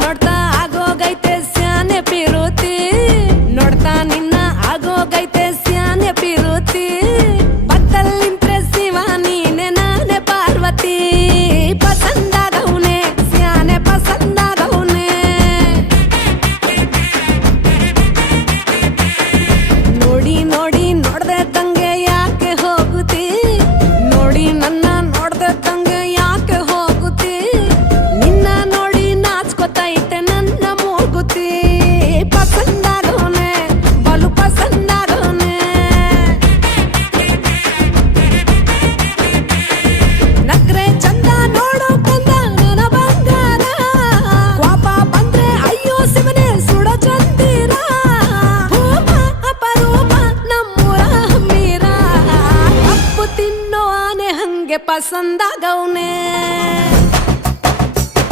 নর্তা আগো গাইতেছে। पसंद गौने